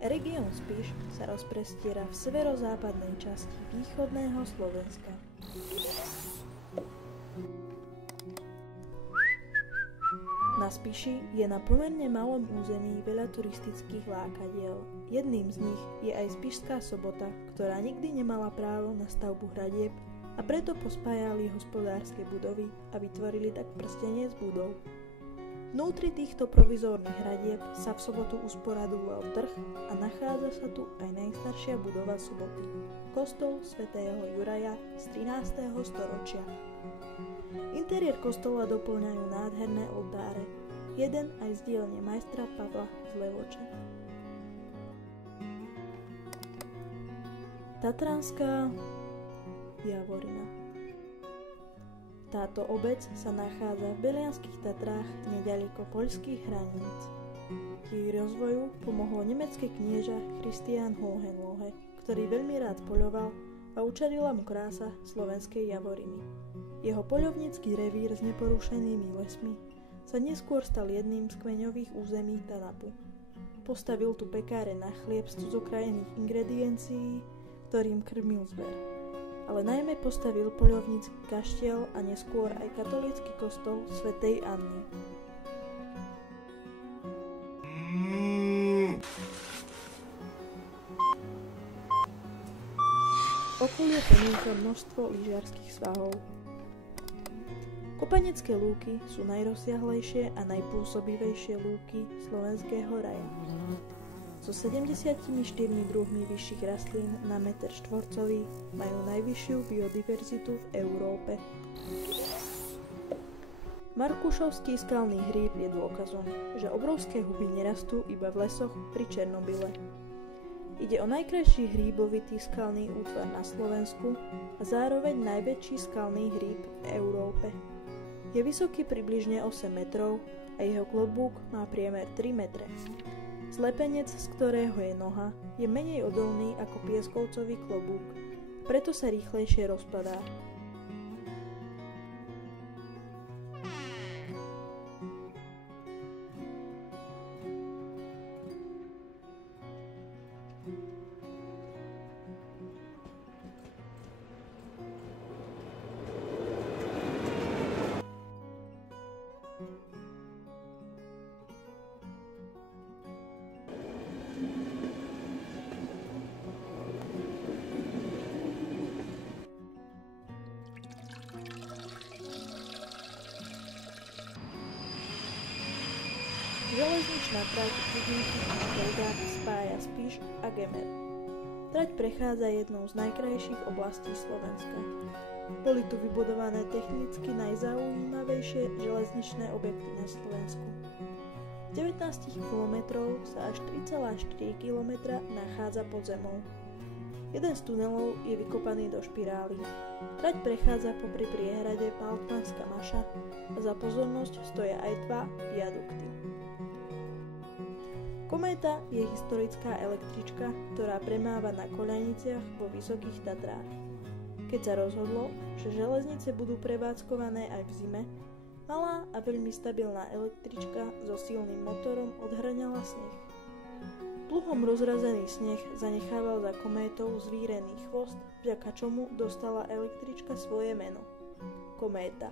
Región Spiš sa rozprestiera v severozápadnej časti východného Slovenska. Na Spiši je na pomerne malom území veľa turistických lákadiel. Jedným z nich je aj Spišská Sobota, ktorá nikdy nemala právo na stavbu hradieb a preto pospájali hospodárske budovy a vytvorili tak prstenie z budov. Vnútri týchto provizórnych hradieb sa v sobotu usporadoval trh a nachádza sa tu aj najstaršia budova Soboty, kostol svätého Juraja z 13. storočia. Interiér kostola doplňajú nádherné oltáre, jeden aj z dielne majstra Pavla z Levoče. Tatranská Javorina. Táto obec sa nachádza v Belianských Tatrách neďaleko poľských hraníc. Jej rozvoju pomohlo nemecké knieža Christian Hohenlohe, ktorý veľmi rád poľoval a učarila mu krása slovenskej Javoriny. Jeho poľovnícky revír s neporušenými lesmi sa neskôr stal jedným z kmeňových území Tanapu. Postavil tu pekáre na chlieb z cudzokrajených ingrediencií, ktorým krmil zver. Ale najmä postavil poľovnícky kaštiel a neskôr aj katolícky kostol svätej Anny. Okolie ponúka množstvo lyžiarskych svahov. Kopanecké lúky sú najrozsiahlejšie a najpôsobivejšie lúky slovenského raja. So 74 druhmi vyšších rastlín na meter štvorcový majú najvyššiu biodiverzitu v Európe. Markušovský skalný hríb je dôkazom, že obrovské huby nerastú iba v lesoch pri Černobyle. Ide o najkrajší hríbovitý skalný útvar na Slovensku a zároveň najväčší skalný hríb v Európe. Je vysoký približne 8 metrov a jeho klobúk má priemer 3 metre. Zlepenec, z ktorého je noha, je menej odolný ako pieskovcový klobúk, preto sa rýchlejšie rozpadá. Železničná trať Rudinky-Šteldák spája Spiš a Gemer. Trať prechádza jednou z najkrajších oblastí Slovenska. Boli tu vybudované technicky najzaujímavejšie železničné objekty na Slovensku. Z 19 km sa až 3,4 km nachádza pod zemou. Jeden z tunelov je vykopaný do špirály. Trať prechádza popri priehrade Baltmanská Maša a za pozornosť stoja aj 2 viadukty. Kométa je historická električka, ktorá premáva na koľajniciach vo Vysokých Tatrách. Keď sa rozhodlo, že železnice budú prevádzkované aj v zime, malá a veľmi stabilná električka so silným motorom odhrňala sneh. Pluhom rozrazený sneh zanechával za kométou zvírený chvost, vďaka čomu dostala električka svoje meno – Kométa.